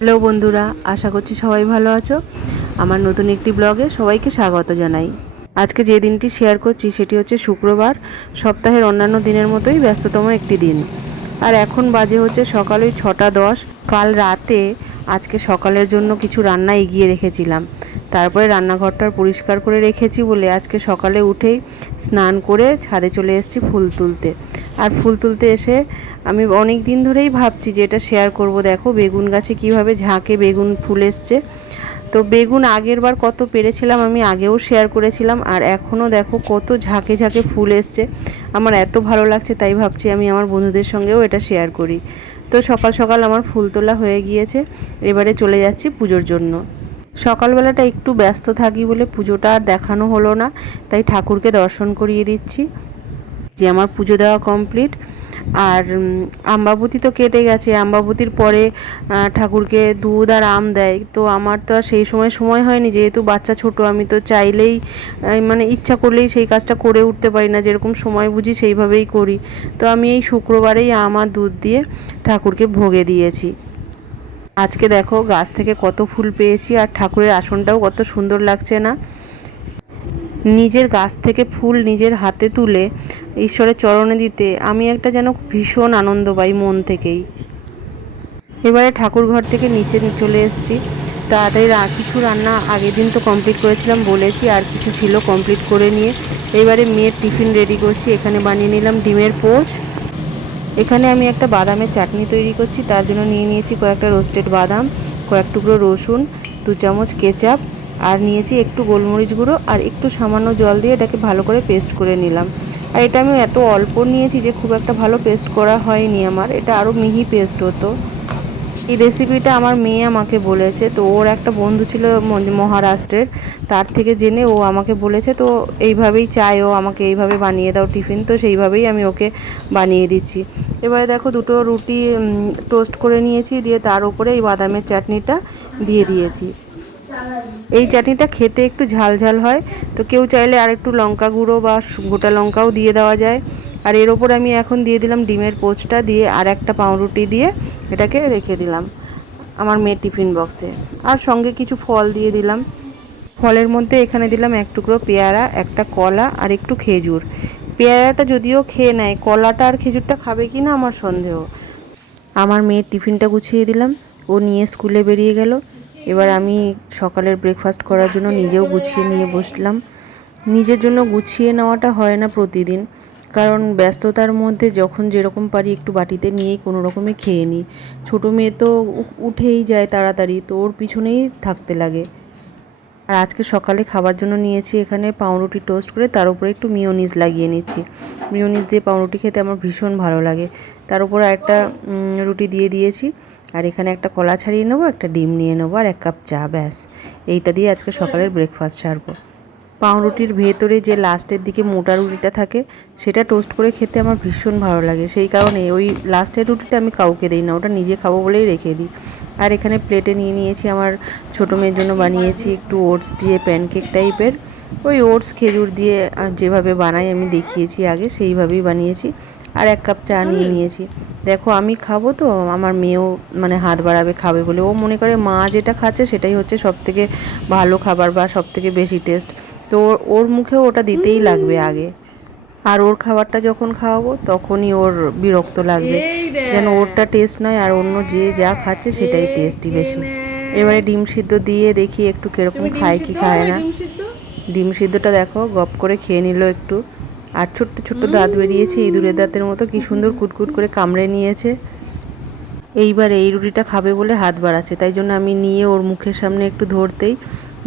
Hello বন্ধুরা, আশা করছি সবাই ভালো আছো। আমার নতুন একটি ব্লগে সবাইকে স্বাগত জানাই। আজকে যে দিনটি শেয়ার করছি সেটি হচ্ছে শুক্রবার, সপ্তাহের অন্যান্য দিনের মতোই ব্যস্ততম একটি দিন। আর এখন বাজে হচ্ছে সকাল ওই ছটা দশ। কাল রাতে আজকে সকালের জন্য কিছু রান্না এগিয়ে রেখেছিলাম। তারপরে রান্নাঘরটার পরিষ্কার করে রেখেছি বলে আজকে সকালে উঠেই স্নান করে ছাদে চলে এসেছি ফুল তুলতে। আর ফুল তুলতে এসে আমি অনেক দিন ধরেই ভাবছি যে এটা শেয়ার করব। দেখো, বেগুন গাছে কীভাবে ঝাঁকে বেগুন ফুল এসছে। তো বেগুন আগের বার কত পেরেছিলাম আমি আগেও শেয়ার করেছিলাম আর এখনও দেখো কত ঝাঁকে ঝাঁকে ফুল এসছে। আমার এত ভালো লাগছে, তাই ভাবছি আমি আমার বন্ধুদের সঙ্গেও এটা শেয়ার করি। তো সকাল সকাল আমার ফুল তোলা হয়ে গিয়েছে, এবারে চলে যাচ্ছি পুজোর জন্য। সকালবেলাটা একটু ব্যস্ত থাকি বলে পুজোটা আর দেখানো হলো না, তাই ঠাকুরকে দর্শন করিয়ে দিচ্ছি। যে আমার পুজো দেওয়া কমপ্লিট আর আম্বাবতী তো কেটে গেছে। আম্বাবতীর পরে ঠাকুরকে দুধ আর আম দেয়। তো আমার তো আর সেই সময় সময় হয়নি। যেহেতু বাচ্চা ছোট, আমি তো চাইলেই মানে ইচ্ছা করলেই সেই কাজটা করে উঠতে পারি না। যেরকম সময় বুঝি সেইভাবেই করি। তো আমি এই শুক্রবারেই আম আর দুধ দিয়ে ঠাকুরকে ভোগে দিয়েছি। আজকে দেখো গাছ থেকে কত ফুল পেয়েছি আর ঠাকুরের আসনটাও কত সুন্দর লাগছে না। নিজের গাছ থেকে ফুল নিজের হাতে তুলে ঈশ্বরের চরণে দিতে আমি একটা যেন ভীষণ আনন্দ পাই মন থেকেই। এবারে ঠাকুর ঘর থেকে নিচে চলে এসেছি। তাড়াতাড়ি কিছু রান্না আগের দিন তো কমপ্লিট করেছিলাম, বলেছি আর কিছু ছিল কমপ্লিট করে নিয়ে। এবারে মেয়ের টিফিন রেডি করছি, এখানে বানিয়ে নিলাম ডিমের পোচ। এখানে আমি একটা বাদামের চাটনি তৈরি করছি, তার জন্য নিয়ে নিয়েছি কয়েকটা রোস্টেড বাদাম, কয়েক টুকরো রসুন, দু চামচ কেচাপ আর নিয়েছি একটু গোলমরিচ গুঁড়ো আর একটু সামান্য জল দিয়ে এটাকে ভালো করে পেস্ট করে নিলাম। আর এটা আমি এত অল্প নিয়েছি যে খুব একটা ভালো পেস্ট করা হয়নি আমার। এটা আরও মিহি পেস্ট হতো। এই রেসিপিটা আমার মেয়ে আমাকে বলেছে, তো ওর একটা বন্ধু ছিল মহারাষ্ট্রের, তার থেকে জেনে ও আমাকে বলেছে, তো এইভাবেই চায় ও আমাকে এইভাবে বানিয়ে দাও টিফিন, তো সেইভাবেই আমি ওকে বানিয়ে দিচ্ছি। এবারে দেখো দুটো রুটি টোস্ট করে নিয়েছি, দিয়ে তার উপরে এই বাদামের চাটনিটা দিয়ে দিয়েছি। এই চাটনিটা খেতে একটু ঝাল ঝাল হয়, তো কেউ চাইলে আর একটু লঙ্কা গুঁড়ো বা গোটা লঙ্কাও দিয়ে দেওয়া যায়। আর এর ওপর আমি এখন দিয়ে দিলাম ডিমের পোচটা দিয়ে আর একটা পাউরুটি দিয়ে এটাকে রেখে দিলাম আমার মেয়ের টিফিন বক্সে। আর সঙ্গে কিছু ফল দিয়ে দিলাম। ফলের মধ্যে এখানে দিলাম এক টুকরো পেয়ারা, একটা কলা আর একটু খেজুর। পেয়ারাটা যদিও খেয়ে নেয়, কলাটা আর খেজুরটা খাবে কি না আমার সন্দেহ। আমার মেয়ের টিফিনটা গুছিয়ে দিলাম, ও নিয়ে স্কুলে বেরিয়ে গেল। এবার আমি সকালের ব্রেকফাস্ট করার জন্য নিজেও গুছিয়ে নিয়ে বসলাম। নিজের জন্য গুছিয়ে নেওয়াটা হয় না প্রতিদিন, কারণ ব্যস্ততার মধ্যে যখন যেরকম পারি একটু বাটিতে নিয়েই কোনো রকমে খেয়ে নিই। ছোটো মেয়ে তো উঠেই যায় তাড়াতাড়ি, তো ওর পিছনেই থাকতে লাগে। আর আজকে সকালে খাবার জন্য নিয়েছি এখানে পাউরুটি টোস্ট করে, তার উপরে একটু মিওনিজ লাগিয়ে নিচ্ছি। মিওনিজ দিয়ে পাউরুটি খেতে আমার ভীষণ ভালো লাগে। তার উপরে একটা রুটি দিয়ে দিয়েছি। আর এখানে একটা কলা ছাড়িয়ে নেব, একটা ডিম নিয়ে নেব, আর এক কাপ চা, ব্যাস। এইটা দিয়ে আজকে সকালের ব্রেকফাস্ট সারবো পাউরুটির ভেতরে যে লাস্টের দিকে মোটা রুটিটা থাকে, সেটা টোস্ট করে খেতে আমার ভীষণ ভালো লাগে। সেই কারণে ওই লাস্টের রুটিটা আমি কাউকে দিই না, ওটা নিজে খাব বলেই রেখে দিই। আর এখানে প্লেটে নিয়ে নিয়েছি আমার ছোটো মেয়ের জন্য বানিয়েছি একটু ওটস দিয়ে প্যানকেক টাইপের ওই ওটস খেজুর দিয়ে যেভাবে বানাই আমি দেখিয়েছি আগে, সেইভাবেই বানিয়েছি। আর এক কাপ চা নিয়ে নিয়েছি। দেখো আমি খাব তো আমার মেয়েও মানে হাত বাড়াবে খাবে বলে। ও মনে করে মা যেটা খাচ্ছে সেটাই হচ্ছে সব থেকে ভালো খাবার বা সব থেকে বেশি টেস্ট। তো ওর- ওর মুখেও ওটা দিতেই লাগবে আগে। আর ওর খাবারটা যখন খাওয়াবো তখনই ওর বিরক্ত লাগবে। যেন ওরটা টেস্ট নয় আর অন্য যে যা খাচ্ছে সেটাই টেস্টি বেশি। এবারে ডিম সিদ্ধ দিয়ে দেখি একটু কীরকম খায় কি খায় না। ডিম সিদ্ধটা দেখো গপ করে খেয়ে নিল একটু। আর ছোট্ট ছোট্ট দাঁত বেরিয়েছে, ইঁদুরের দাঁতের মতো, কি সুন্দর কুটকুট করে কামড়ে নিয়েছে। এইবার এই রুটিটা খাবে বলে হাত বাড়াচ্ছে, তাই জন্য আমি নিয়ে ওর মুখের সামনে একটু ধরতেই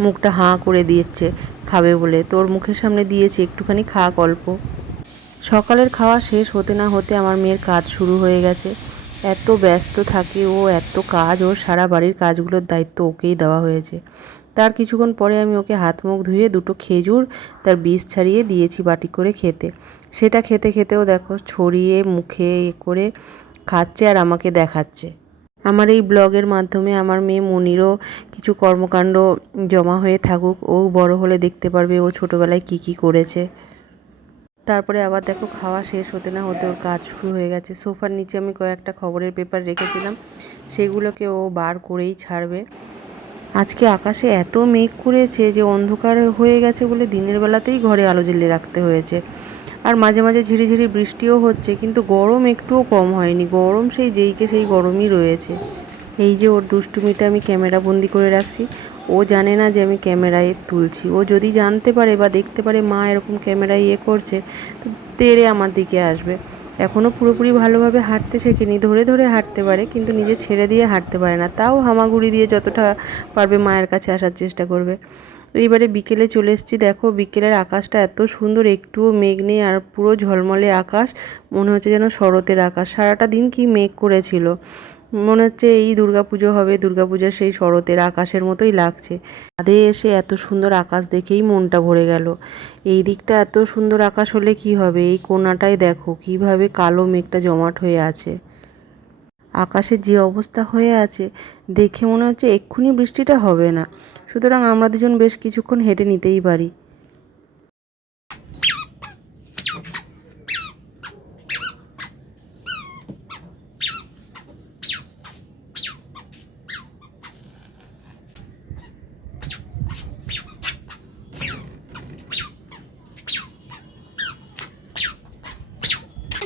মুখটা হাঁ করে দিয়েছে, খাবে বলে। তো ওর মুখের সামনে দিয়েছি, একটুখানি খাক অল্প। সকালের খাওয়া শেষ হতে না হতে আমার মেয়ের কাজ শুরু হয়ে গেছে। এত ব্যস্ত থাকে ও, এত কাজ, ওর সারা বাড়ির কাজগুলোর দায়িত্ব ওকেই দেওয়া হয়েছে। তার কিছুক্ষণ পরে আমি ওকে হাত মুখ ধুয়ে দুটো খেজুর তার বীজ ছাড়িয়ে দিয়েছি বাটি করে খেতে। সেটা খেতে খেতেও দেখো ছড়িয়ে মুখে এ করে খাচ্ছে আর আমাকে দেখাচ্ছে। আমার এই ব্লগের মাধ্যমে আমার মেয়ে মনিরও কিছু কর্মকাণ্ড জমা হয়ে থাকুক, ও বড় হলে দেখতে পারবে ও ছোটোবেলায় কি কি করেছে। তারপরে আবার দেখো খাওয়া শেষ হতে না হতে ওর কাজ শুরু হয়ে গেছে। সোফার নিচে আমি কয়েকটা খবরের পেপার রেখেছিলাম, সেগুলোকে ও বার করেই ছাড়বে। আজকে আকাশে এত মেঘ করেছে যে অন্ধকার হয়ে গেছে বলে দিনের বেলাতেই ঘরে আলো জ্বেলে রাখতে হয়েছে। আর মাঝে মাঝে ঝিরিঝিরি বৃষ্টিও হচ্ছে, কিন্তু গরম একটুও কম হয়নি। গরম সেই, যেইকে সেই গরমই রয়েছে। এই যে ওর দুষ্টুমিটা আমি ক্যামেরা বন্দি করে রাখছি। ও জানে না যে আমি ক্যামেরায় তুলছি। ও যদি জানতে পারে বা দেখতে পারে মা এরকম ক্যামেরায় ইয়ে করছে, তো তেড়ে আমার দিকে আসবে। এখনও পুরোপুরি ভালোভাবে হাঁটতে শেখেনি। ধরে ধরে হাঁটতে পারে, কিন্তু নিজে ছেড়ে দিয়ে হাঁটতে পারে না। তাও হামাগুড়ি দিয়ে যতটা পারবে মায়ের কাছে আসার চেষ্টা করবে। এইবারে বিকেলে চলে এসেছি। দেখো, বিকেলের আকাশটা এত সুন্দর, একটুও মেঘ নেই আর পুরো ঝলমলে আকাশ। মনে হচ্ছে যেন শরতের আকাশ। সারাটা দিন কি মেঘ করেছিল। মনে হচ্ছে এই দুর্গাপুজো হবে। দুর্গাপূজার সেই শরতের আকাশের মতোই লাগছে। ছাদে এসে এত সুন্দর আকাশ দেখেই মনটা ভরে গেল। এই দিকটা এত সুন্দর আকাশ হলে কি হবে? এই কোনাটায় দেখো, কীভাবে কালো মেঘটা জমাট হয়ে আছে। আকাশের যে অবস্থা হয়ে আছে, দেখে মনে হচ্ছে এক্ষুনি বৃষ্টিটা হবে না। সুতরাং আমরা দুজন বেশ কিছুক্ষণ হেঁটে নিতেই পারি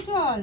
চল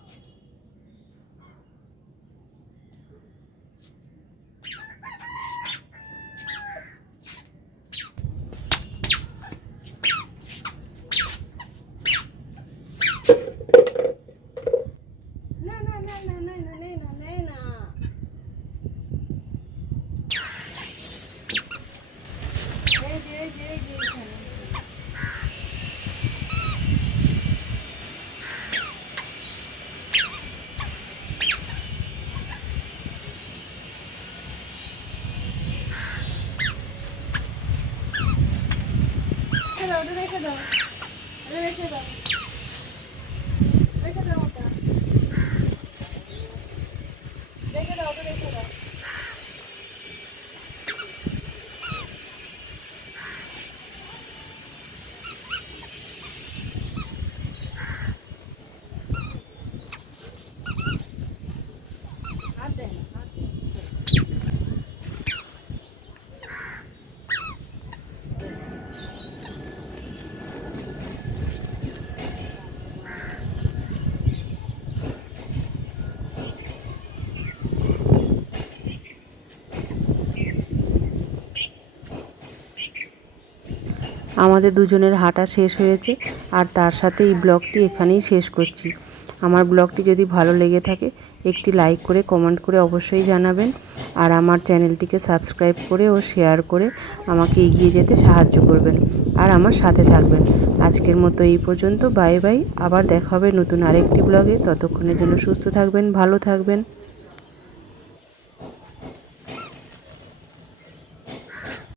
না না না না না না নে না নে না এই যে এই যে এই যে এখানে। রেখে দাও, ওটা রেখে দাও। রেখে দাও। রেখে দাও ওটা। রেখে দাও, ওটা রেখে দাও। হাত দেয় না, হাত দেয় না। আমাদের দুজনের হাঁটা শেষ হয়েছে আর তার সাথে এই ব্লগটি এখানেই শেষ করছি। আমার ব্লগটি যদি ভালো লেগে থাকে, একটি লাইক করে, কমেন্ট করে অবশ্যই জানাবেন। আর আমার চ্যানেলটিকে সাবস্ক্রাইব করে ও শেয়ার করে আমাকে এগিয়ে যেতে সাহায্য করবেন। আর আমার সাথে থাকবেন। আজকের মতো এই পর্যন্ত। Bye bye. আবার দেখা হবে নতুন আরেকটি ব্লগে। ততক্ষণের জন্য সুস্থ থাকবেন, ভালো থাকবেন।